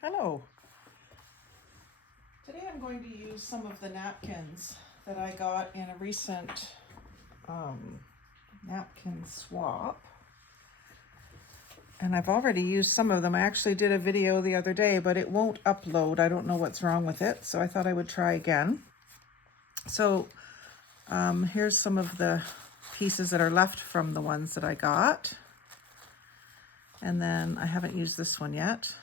Hello. Today I'm going to use some of the napkins that I got in a recent napkin swap. And I've already used some of them. I actually did a video the other day, but it won't upload. I don't know what's wrong with it, so I thought I would try again. So here's some of the pieces that are left from the ones that I got. And then I haven't used this one yet.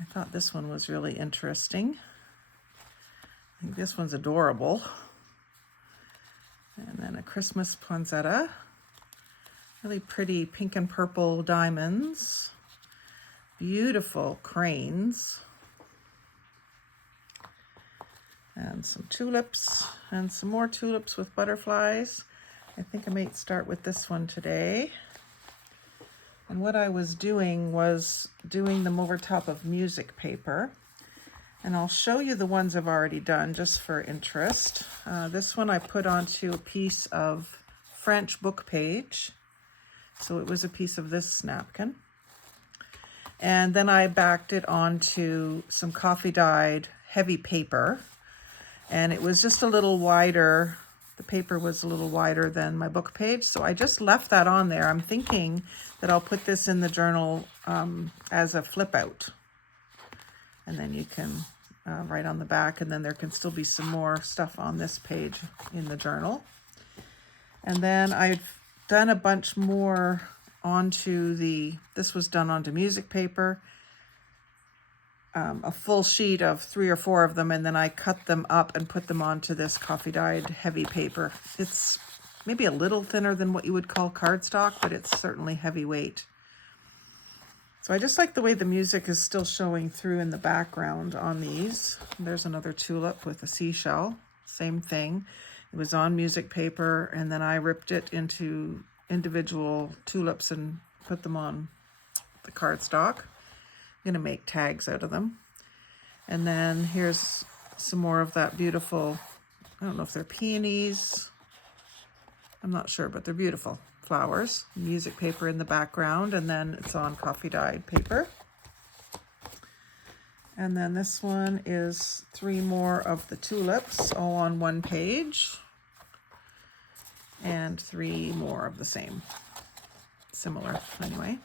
I thought this one was really interesting. I think this one's adorable. And then a Christmas poinsettia. Really pretty pink and purple diamonds. Beautiful cranes. And some tulips and some more tulips with butterflies. I think I might start with this one today. And what I was doing was doing them over top of music paper. And I'll show you the ones I've already done just for interest. This one I put onto a piece of French book page. So it was a piece of this napkin. And then I backed it onto some coffee dyed heavy paper. And it was just a little wider. The paper was a little wider than my book page, so I just left that on there. I'm thinking that I'll put this in the journal as a flip out. And then you can write on the back, and then there can still be some more stuff on this page in the journal. And then I've done a bunch more onto this was done onto music paper. A full sheet of 3 or 4 of them, and then I cut them up and put them onto this coffee dyed heavy paper. It's maybe a little thinner than what you would call cardstock, but it's certainly heavyweight. So I just like the way the music is still showing through in the background on these. There's another tulip with a seashell, same thing. It was on music paper, and then I ripped it into individual tulips and put them on the cardstock. I'm going to make tags out of them. And then here's some more of that beautiful, I don't know if they're peonies. I'm not sure, but they're beautiful flowers. Music paper in the background, and then it's on coffee dyed paper. And then this one is 3 more of the tulips all on one page. And 3 more of the same. Similar, anyway.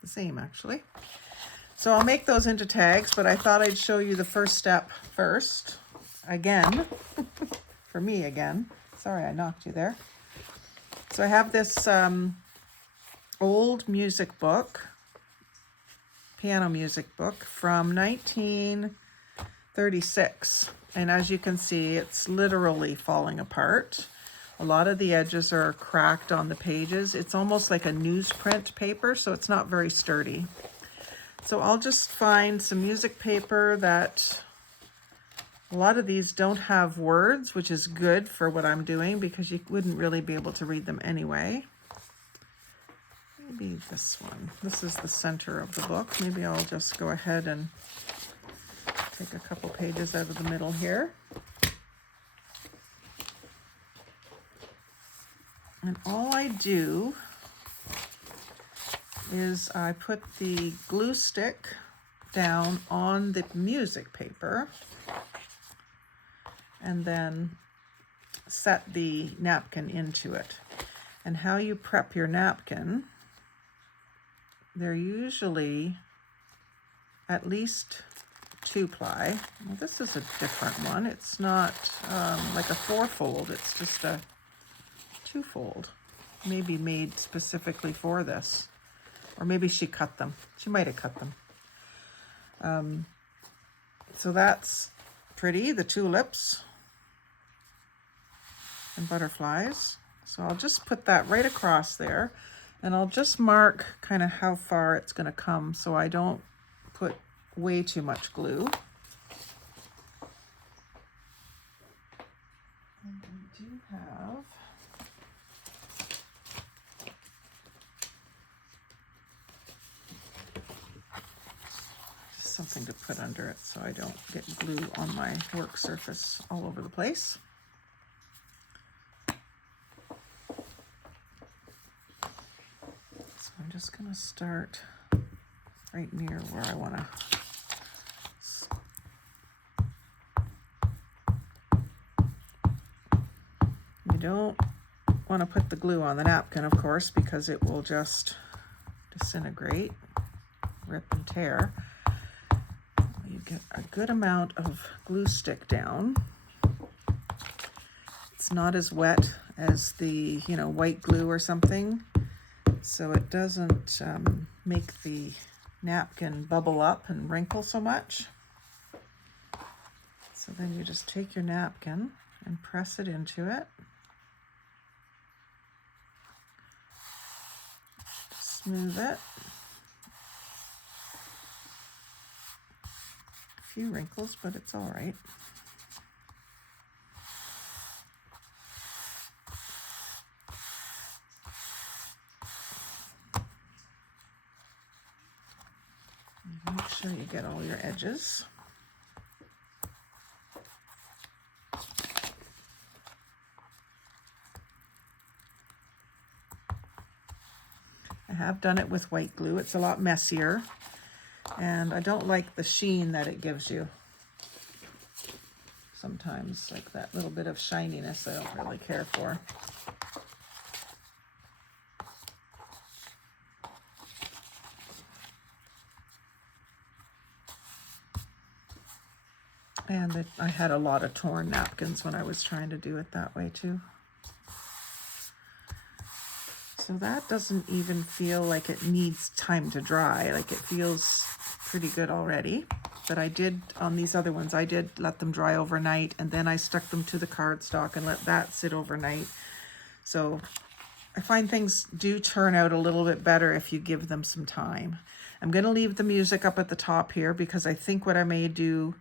The same, actually. So I'll make those into tags, but I thought I'd show you the first step first. Again. For me again. Sorry, I knocked you there. So I have this old music book, piano music book from 1936. And as you can see, it's literally falling apart. A lot of the edges are cracked on the pages. It's almost like a newsprint paper, so it's not very sturdy. So I'll just find some music paper that a lot of these don't have words, which is good for what I'm doing because you wouldn't really be able to read them anyway. Maybe this one. This is the center of the book. Maybe I'll just go ahead and take a couple pages out of the middle here. And all I do is I put the glue stick down on the music paper and then set the napkin into it. And how you prep your napkin, they're usually at least 2-ply. Well, this is a different one. It's not like a 4-fold, it's just a 2-fold, maybe made specifically for this, or maybe she cut them. She might have cut them. So that's pretty, the tulips and butterflies. So I'll just put that right across there, and I'll just mark kind of how far it's going to come so I don't put way too much glue. And we do have something to put under it so I don't get glue on my work surface all over the place. So I'm just going to start right near where I want to. You don't want to put the glue on the napkin, of course, because it will just disintegrate, rip and tear. You get a good amount of glue stick down. It's not as wet as the, white glue or something, so it doesn't make the napkin bubble up and wrinkle so much. So then you just take your napkin and press it into it. Smooth it. A few wrinkles, but it's all right. Make sure you get all your edges. I have done it with white glue. It's a lot messier, and I don't like the sheen that it gives you. Sometimes, like that little bit of shininess, I don't really care for. And I had a lot of torn napkins when I was trying to do it that way too. So that doesn't even feel like it needs time to dry. Like it feels pretty good already. But I did, on these other ones, I did let them dry overnight, and then I stuck them to the cardstock and let that sit overnight. So I find things do turn out a little bit better if you give them some time. I'm going to leave the music up at the top here because I think what I may do,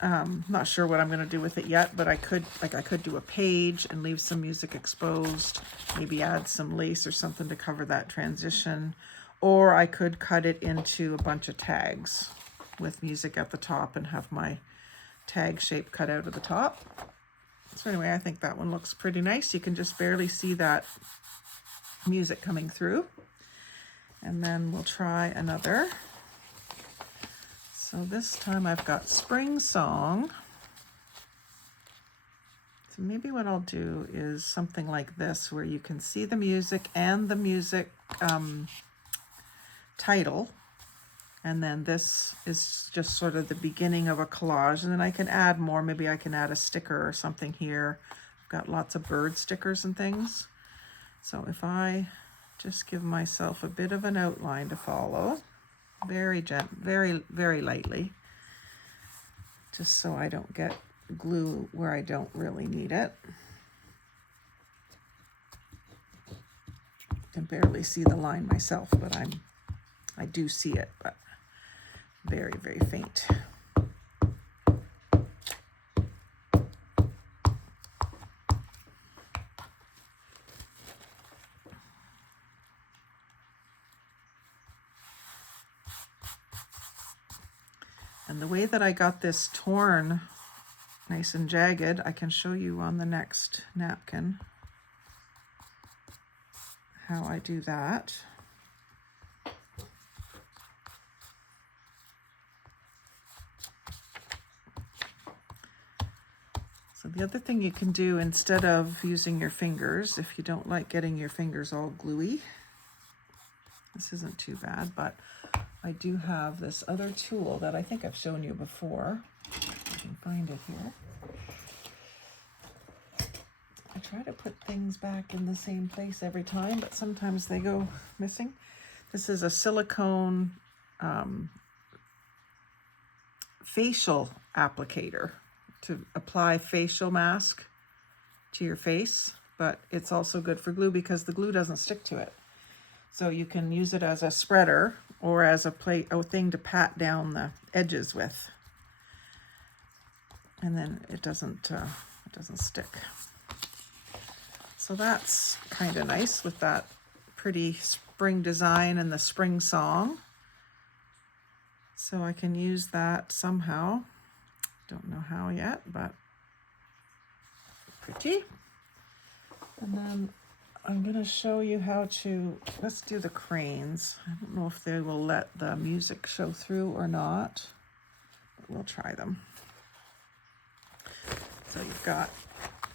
not sure what I'm going to do with it yet, but I could do a page and leave some music exposed, maybe add some lace or something to cover that transition, or I could cut it into a bunch of tags with music at the top and have my tag shape cut out of the top. So anyway, I think that one looks pretty nice. You can just barely see that music coming through. And then we'll try another. So this time I've got Spring Song. So maybe what I'll do is something like this, where you can see the music and the music title. And then this is just sort of the beginning of a collage. And then I can add more. Maybe I can add a sticker or something here. I've got lots of bird stickers and things. So if I just give myself a bit of an outline to follow, very lightly, just so I don't get glue where I don't really need it. I can barely see the line myself, but I do see it, but very, very faint. And the way that I got this torn nice and jagged, I can show you on the next napkin how I do that. So the other thing you can do, instead of using your fingers, if you don't like getting your fingers all gluey, this isn't too bad, but I do have this other tool that I think I've shown you before. I can find it here. I try to put things back in the same place every time, but sometimes they go missing. This is a silicone facial applicator to apply facial mask to your face, but it's also good for glue because the glue doesn't stick to it. So you can use it as a spreader or as a thing to pat down the edges with, and then it doesn't stick. So that's kind of nice with that pretty spring design and the spring song. So I can use that somehow. Don't know how yet, but pretty. And then I'm going to show you how to, let's do the cranes. I don't know if they will let the music show through or not, but we'll try them. So you've got,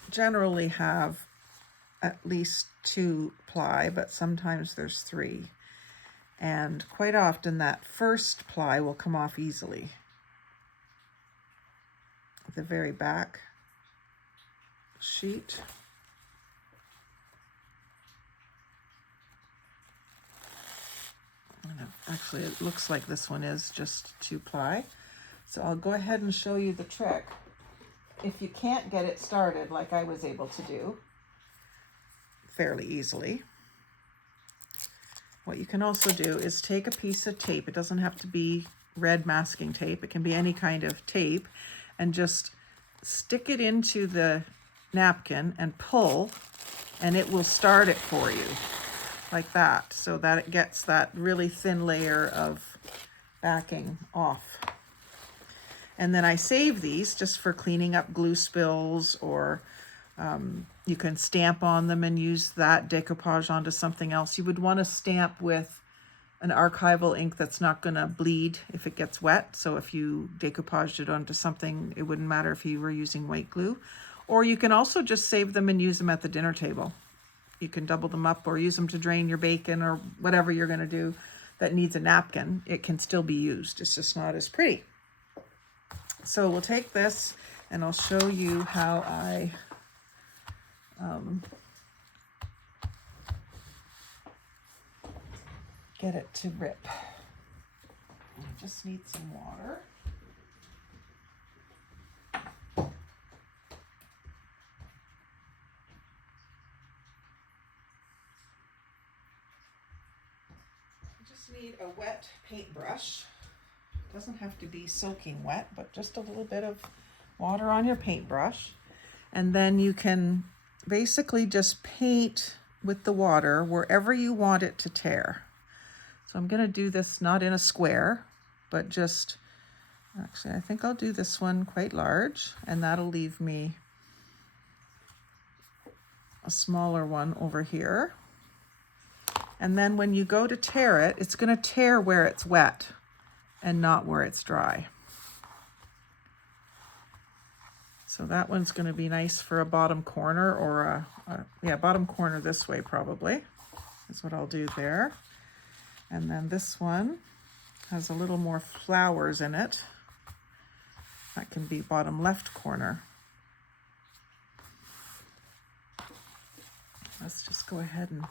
generally have at least 2 ply, but sometimes there's 3. And quite often that first ply will come off easily. The very back sheet. Actually, it looks like this one is just 2 ply. So I'll go ahead and show you the trick. If you can't get it started like I was able to do fairly easily, what you can also do is take a piece of tape. It doesn't have to be red masking tape. It can be any kind of tape, and just stick it into the napkin and pull, and it will start it for you like that, so that it gets that really thin layer of backing off. And then I save these just for cleaning up glue spills, or you can stamp on them and use that decoupage onto something else. You would want to stamp with an archival ink that's not going to bleed if it gets wet. So if you decoupaged it onto something, it wouldn't matter if you were using white glue. Or you can also just save them and use them at the dinner table. You can double them up or use them to drain your bacon or whatever you're going to do that needs a napkin. It can still be used. It's just not as pretty. So we'll take this and I'll show you how I get it to rip. I just need some water. Need a wet paintbrush. Doesn't have to be soaking wet, but just a little bit of water on your paintbrush. And then you can basically just paint with the water wherever you want it to tear. So I'm going to do this not in a square, but just, actually I think I'll do this one quite large, and that'll leave me a smaller one over here. And then when you go to tear it, it's going to tear where it's wet and not where it's dry. So that one's going to be nice for a bottom corner, or a bottom corner this way probably is what I'll do there. And then this one has a little more flowers in it. That can be bottom left corner. Let's just go ahead and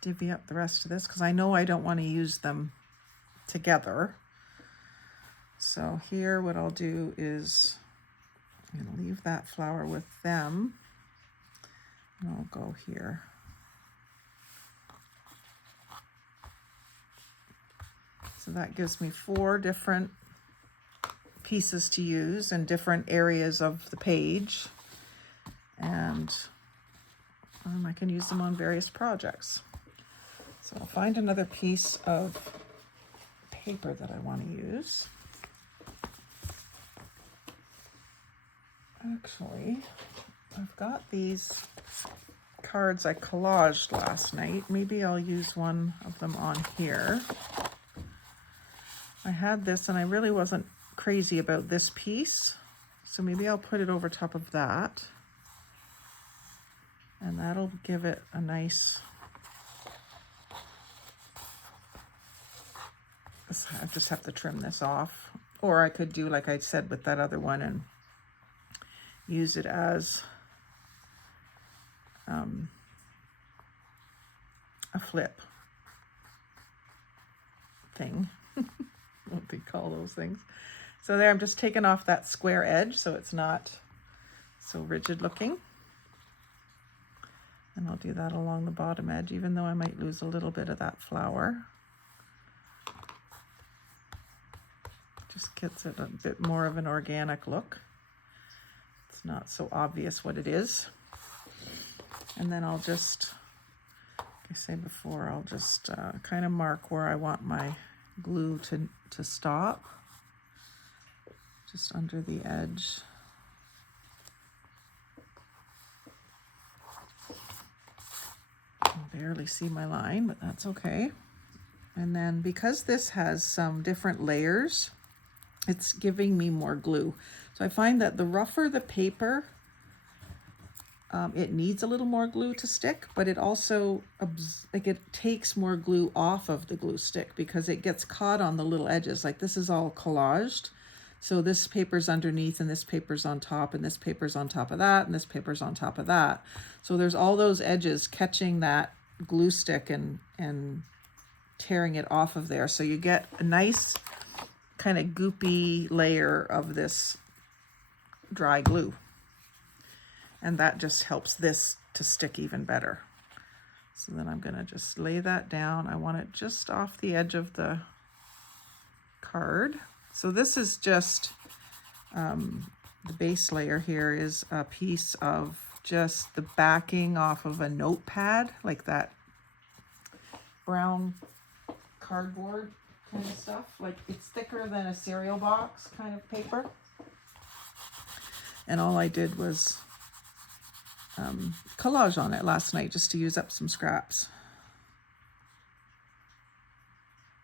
divvy up the rest of this, because I know I don't want to use them together. So here what I'll do is I'm going to leave that flower with them, and I'll go here. So that gives me 4 different pieces to use in different areas of the page, and I can use them on various projects. So I'll find another piece of paper that I want to use. Actually, I've got these cards I collaged last night. Maybe I'll use one of them on here. I had this and I really wasn't crazy about this piece, so maybe I'll put it over top of that, and that'll give it a nice, I just have to trim this off. Or I could do like I said with that other one and use it as a flip thing. What they call those things. So there, I'm just taking off that square edge so it's not so rigid looking. And I'll do that along the bottom edge, even though I might lose a little bit of that flower. Just gets it a bit more of an organic look. It's not so obvious what it is. And then I'll just, like I said before, I'll just kind of mark where I want my glue to stop, just under the edge. can barely see my line, but that's okay. And then because this has some different layers, it's giving me more glue. So I find that the rougher the paper, it needs a little more glue to stick, but it also, it takes more glue off of the glue stick because it gets caught on the little edges. Like this is all collaged. So this paper's underneath and this paper's on top and this paper's on top of that and this paper's on top of that. So there's all those edges catching that glue stick and tearing it off of there. So you get a nice kind of goopy layer of this dry glue. And that just helps this to stick even better. So then I'm gonna just lay that down. I want it just off the edge of the card. So this is just, the base layer here is a piece of just the backing off of a notepad, like that brown cardboard kind of stuff. Like it's thicker than a cereal box kind of paper. And all I did was collage on it last night just to use up some scraps.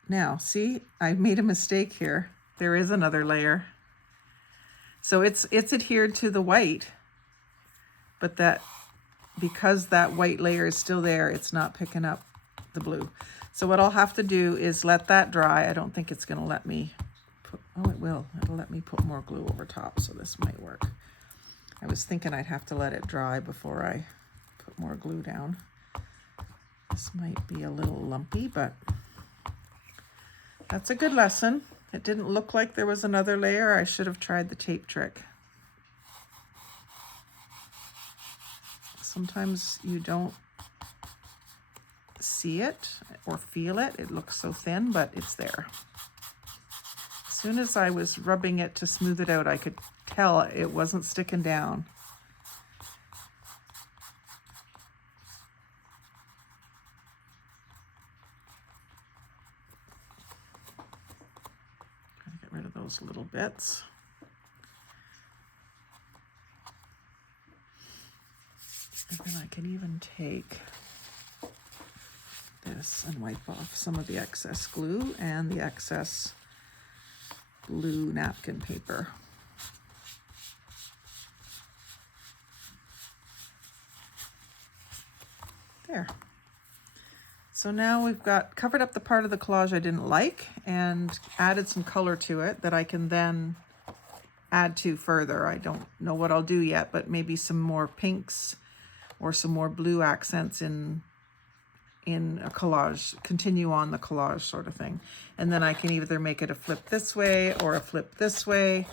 Now, see, I made a mistake here. There is another layer. So it's adhered to the white, but that because that white layer is still there, it's not picking up the blue. So what I'll have to do is let that dry. I don't think it's going to let me put, oh, it will. It'll let me put more glue over top, so this might work. I was thinking I'd have to let it dry before I put more glue down. This might be a little lumpy, but that's a good lesson. It didn't look like there was another layer. I should have tried the tape trick. Sometimes you don't see it or feel it. It looks so thin, but it's there. As soon as I was rubbing it to smooth it out, I could tell it wasn't sticking down. Get rid of those little bits. And then I can even take this and wipe off some of the excess glue and the excess blue napkin paper. There. So now we've got covered up the part of the collage I didn't like and added some color to it that I can then add to further. I don't know what I'll do yet, but maybe some more pinks or some more blue accents in a collage, continue on the collage sort of thing. And then I can either make it a flip this way or a flip this way,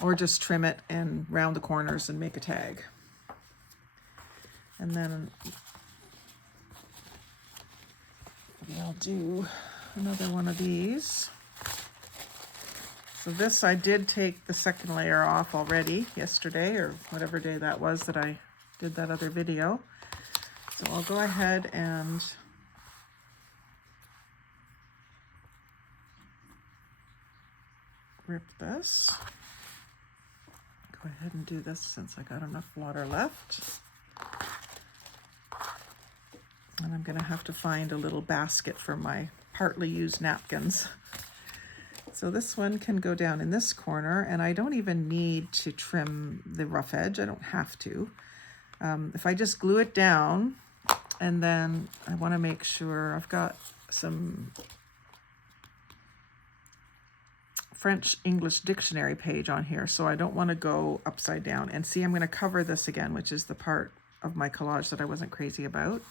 or just trim it and round the corners and make a tag. And then maybe I'll do another one of these. So this, I did take the second layer off already yesterday, or whatever day that was that I did that other video. So I'll go ahead and rip this. Go ahead and do this since I got enough water left. And I'm going to have to find a little basket for my partly used napkins. So this one can go down in this corner, and I don't even need to trim the rough edge. I don't have to. If I just glue it down, and then I want to make sure I've got some French-English dictionary page on here, so I don't want to go upside down. And see, I'm going to cover this again, which is the part of my collage that I wasn't crazy about.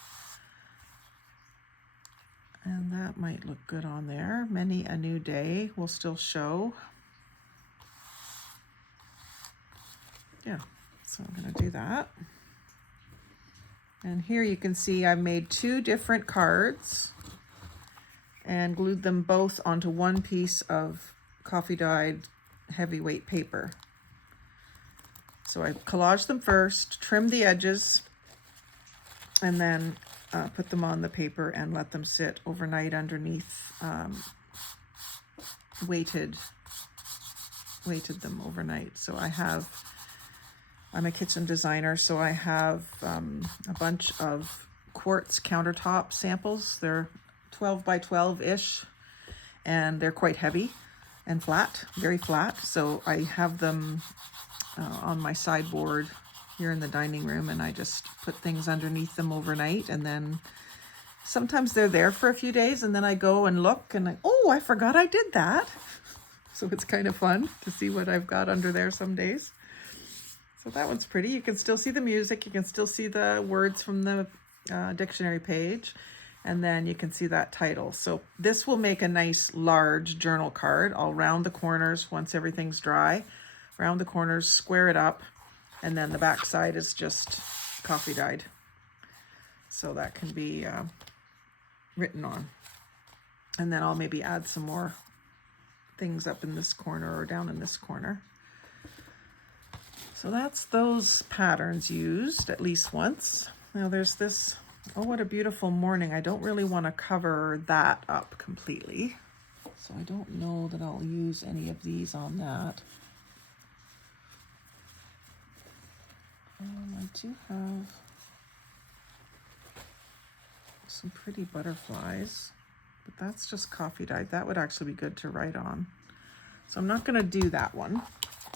And that might look good on there. Many a new day will still show. Yeah, so I'm going to do that. And here you can see I made two different cards and glued them both onto one piece of coffee dyed heavyweight paper. So I collaged them first, trimmed the edges, and then put them on the paper and let them sit overnight underneath, weighted them overnight. So I'm a kitchen designer, so I have a bunch of quartz countertop samples. They're 12 by 12-ish, and they're quite heavy and flat, very flat. So I have them on my sideboard here in the dining room, and I just put things underneath them overnight, and then sometimes they're there for a few days, and then I go and look and oh, I forgot I did that. So it's kind of fun to see what I've got under there some days. So that one's pretty. You can still see the music. You can still see the words from the dictionary page. And then you can see that title. So this will make a nice large journal card. I'll round the corners once everything's dry. Round the corners, square it up. And then the back side is just coffee dyed. So that can be written on. And then I'll maybe add some more things up in this corner or down in this corner. So that's those patterns used at least once. Now there's this, oh, what a beautiful morning. I don't really want to cover that up completely. So I don't know that I'll use any of these on that. I do have some pretty butterflies, but that's just coffee dyed. That would actually be good to write on. So I'm not going to do that one.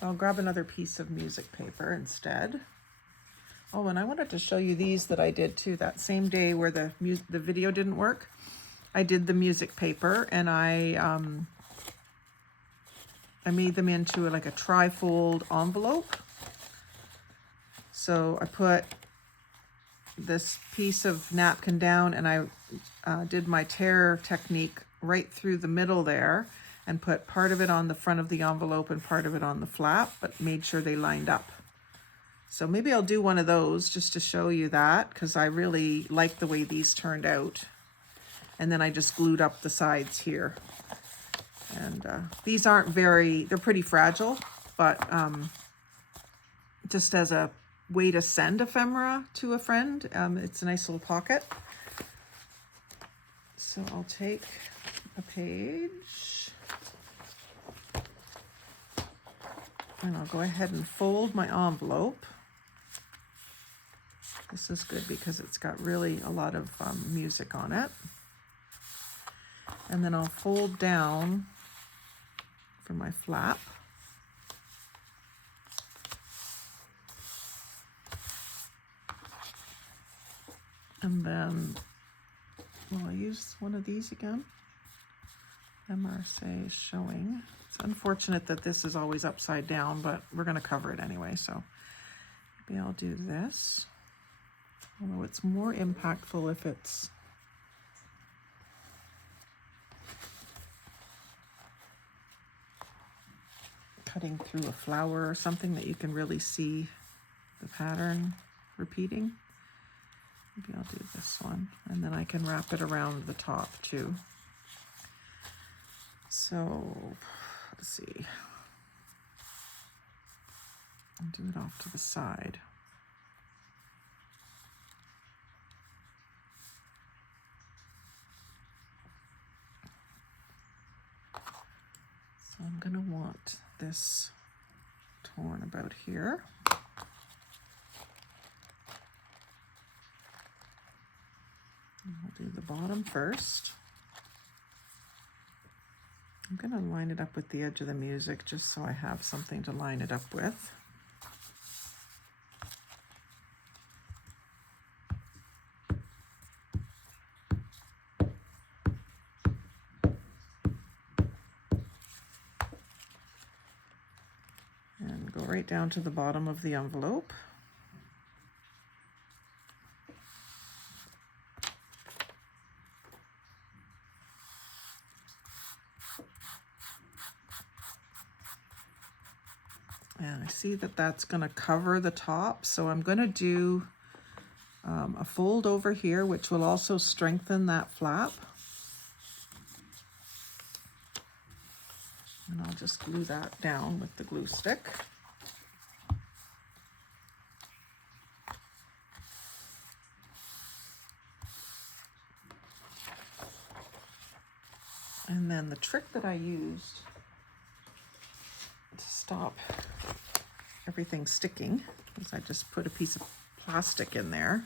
I'll grab another piece of music paper instead. Oh, and I wanted to show you these that I did too. That same day where the video didn't work, I did the music paper, and I made them into like a tri-fold envelope. So I put this piece of napkin down, and I did my tear technique right through the middle there, and put part of it on the front of the envelope and part of it on the flap, but made sure they lined up. So maybe I'll do one of those just to show you that, because I really like the way these turned out. And then I just glued up the sides here. And these aren't they're pretty fragile, but just as a way to send ephemera to a friend, it's a nice little pocket. So I'll take a page, and I'll go ahead and fold my envelope. This is good because it's got really a lot of music on it. And then I'll fold down for my flap. And then, will I use one of these again? MRSA is showing. It's unfortunate that this is always upside down, but we're going to cover it anyway, so maybe I'll do this. Although it's more impactful if it's cutting through a flower or something that you can really see the pattern repeating. Maybe I'll do this one, and then I can wrap it around the top too. So let's see. I'll do it off to the side. So I'm going to want this torn about here. I'll do the bottom first. I'm going to line it up with the edge of the music just so I have something to line it up with. And go right down to the bottom of the envelope. And I see that that's going to cover the top, so I'm going to do a fold over here, which will also strengthen that flap. And I'll just glue that down with the glue stick. And then the trick that I used to stop everything sticking is I just put a piece of plastic in there.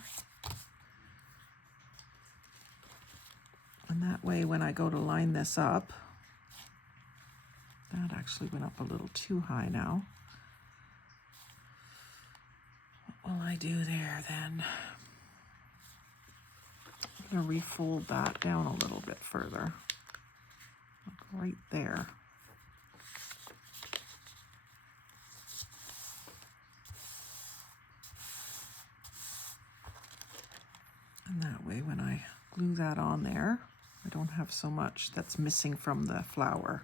That way when I go to line this up, that actually went up a little too high now. What will I do there then? I'm going to refold that down a little bit further. Like right there. And that way when I glue that on there, I don't have so much that's missing from the flower.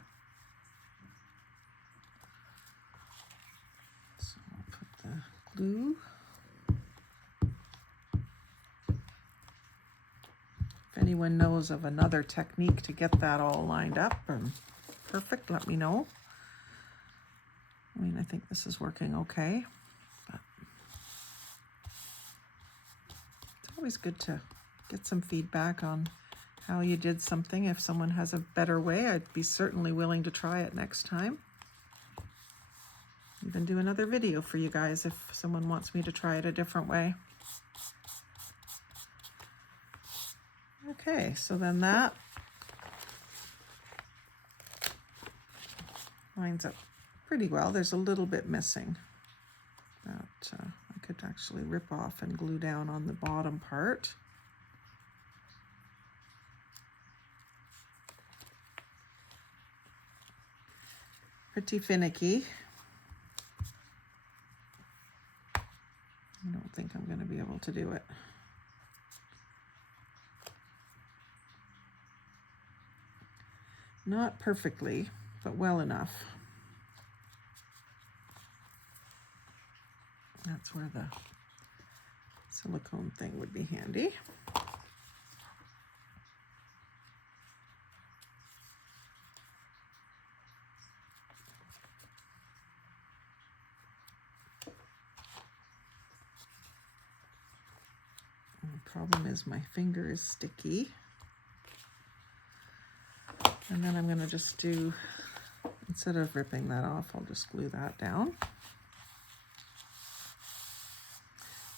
So I'll put the glue. If anyone knows of another technique to get that all lined up and perfect, let me know. I mean, I think this is working okay, but it's always good to get some feedback on how you did something. If someone has a better way, I'd be certainly willing to try it next time. Even do another video for you guys if someone wants me to try it a different way. Okay, so then that lines up pretty well. There's a little bit missing that I could actually rip off and glue down on the bottom part. Pretty finicky. I don't think I'm going to be able to do it. Not perfectly, but well enough. That's where the silicone thing would be handy. The problem is my finger is sticky. And then I'm going to just do, instead of ripping that off, I'll just glue that down.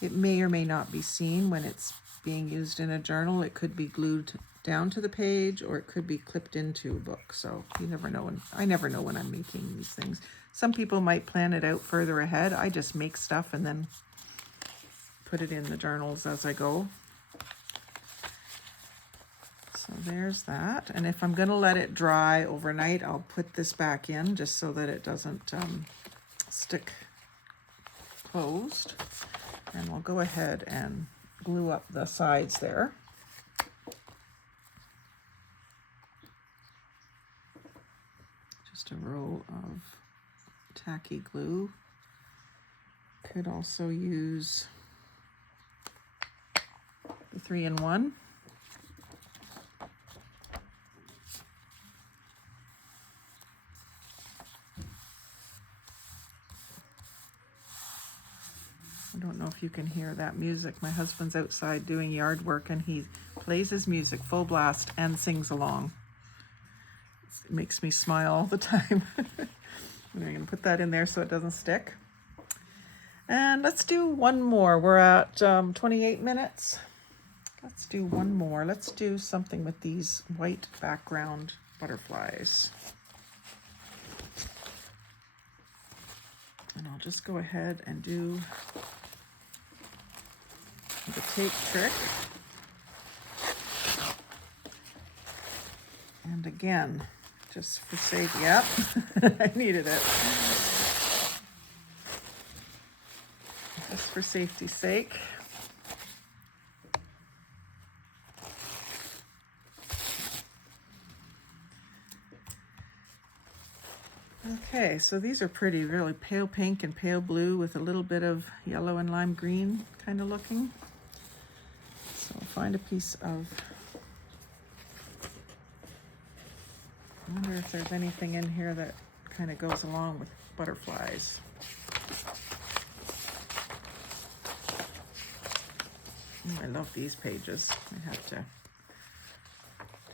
It may or may not be seen when it's being used in a journal. It could be glued down to the page or it could be clipped into a book. So you never know. And I never know when I'm making these things. Some people might plan it out further ahead. I just make stuff and then put it in the journals as I go. So there's that. And if I'm going to let it dry overnight, I'll put this back in just so that it doesn't stick closed. And we'll go ahead and glue up the sides there. Just a row of tacky glue. Could also use the 3-in-1. I don't know if you can hear that music. My husband's outside doing yard work and he plays his music full blast and sings along. It makes me smile all the time. I'm going to put that in there so it doesn't stick. And let's do one more. We're at 28 minutes. Let's do one more. Let's do something with these white background butterflies. And I'll just go ahead and do the tape trick. And again, just for safety, yep, I needed it. Just for safety's sake. Okay, so these are pretty, really pale pink and pale blue with a little bit of yellow and lime green kind of looking. So I'll find a piece of, I wonder if there's anything in here that kind of goes along with butterflies. I love these pages. I have to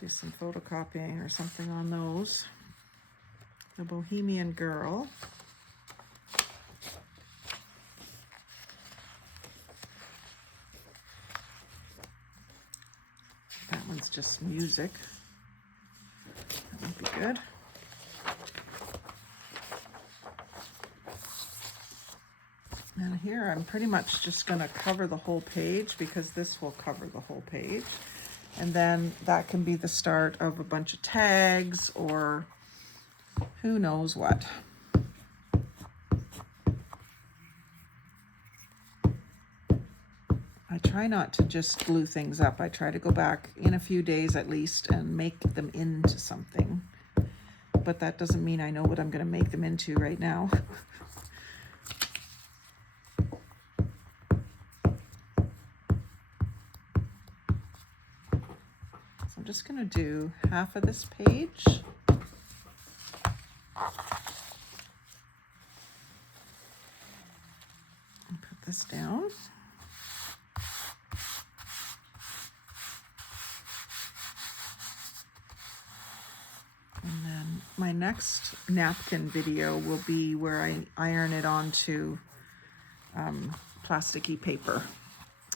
do some photocopying or something on those. The Bohemian Girl. That one's just music. good. And here I'm pretty much just going to cover the whole page because this will cover the whole page. And then that can be the start of a bunch of tags or who knows what. I try not to just glue things up. I try to go back in a few days at least and make them into something. But that doesn't mean I know what I'm going to make them into right now. So I'm just going to do half of this page. And put this down. And then my next napkin video will be where I iron it onto plasticky paper.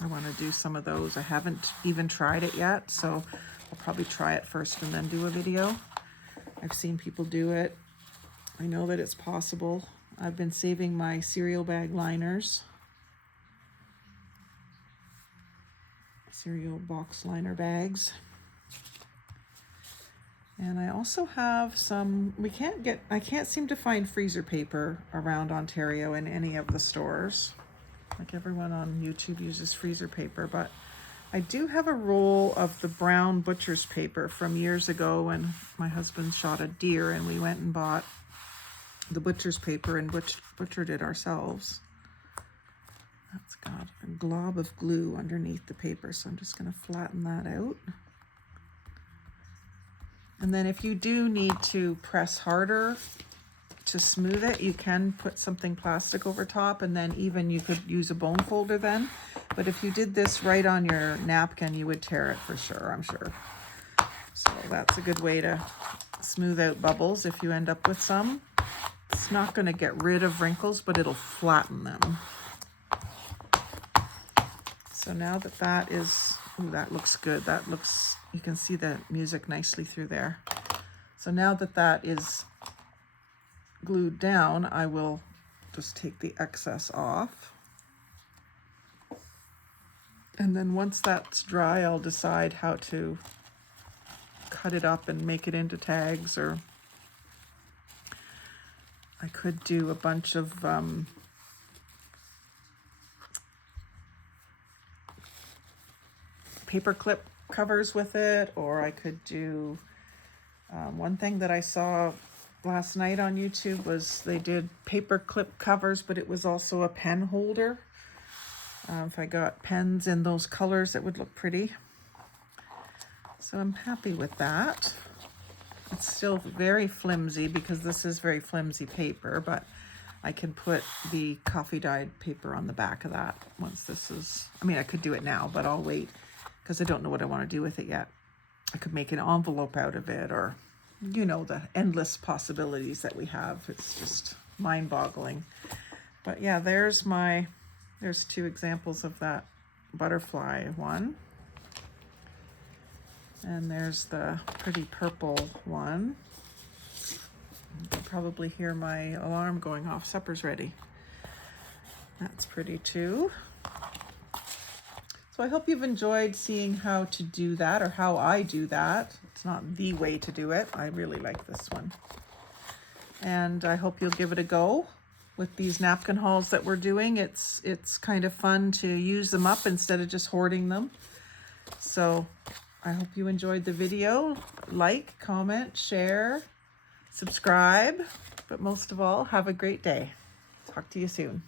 I want to do some of those. I haven't even tried it yet, so I'll probably try it first and then do a video. I've seen people do it. I know that it's possible. I've been saving my cereal bag liners. Cereal box liner bags. And I also have some, I can't seem to find freezer paper around Ontario in any of the stores. Like everyone on YouTube uses freezer paper, but I do have a roll of the brown butcher's paper from years ago when my husband shot a deer and we went and bought the butcher's paper and butchered it ourselves. That's got a glob of glue underneath the paper, so I'm just going to flatten that out. And then if you do need to press harder to smooth it, you can put something plastic over top, and then even you could use a bone folder then. But if you did this right on your napkin, you would tear it for sure, I'm sure. So that's a good way to smooth out bubbles if you end up with some. It's not going to get rid of wrinkles, but it'll flatten them. So now that that is, ooh, that looks good. That looks, you can see the music nicely through there. So now that that is glued down, I will just take the excess off. And then once that's dry, I'll decide how to cut it up and make it into tags, or I could do a bunch of paper clip covers with it, or I could do one thing that I saw last night on YouTube was they did paper clip covers, but it was also a pen holder. If I got pens in those colors, it would look pretty. So I'm happy with that. It's still very flimsy because this is very flimsy paper, but I can put the coffee dyed paper on the back of that once this is, I mean, I could do it now, but I'll wait because I don't know what I want to do with it yet. I could make an envelope out of it, or, you know, the endless possibilities that we have. It's just mind-boggling. But yeah, there's two examples of that butterfly one. And there's the pretty purple one. You can probably hear my alarm going off. Supper's ready. That's pretty too. So I hope you've enjoyed seeing how to do that, or how I do that. It's not the way to do it. I really like this one. And I hope you'll give it a go with these napkin hauls that we're doing. It's kind of fun to use them up instead of just hoarding them. So I hope you enjoyed the video. Like, comment, share, subscribe, but most of all, have a great day. Talk to you soon.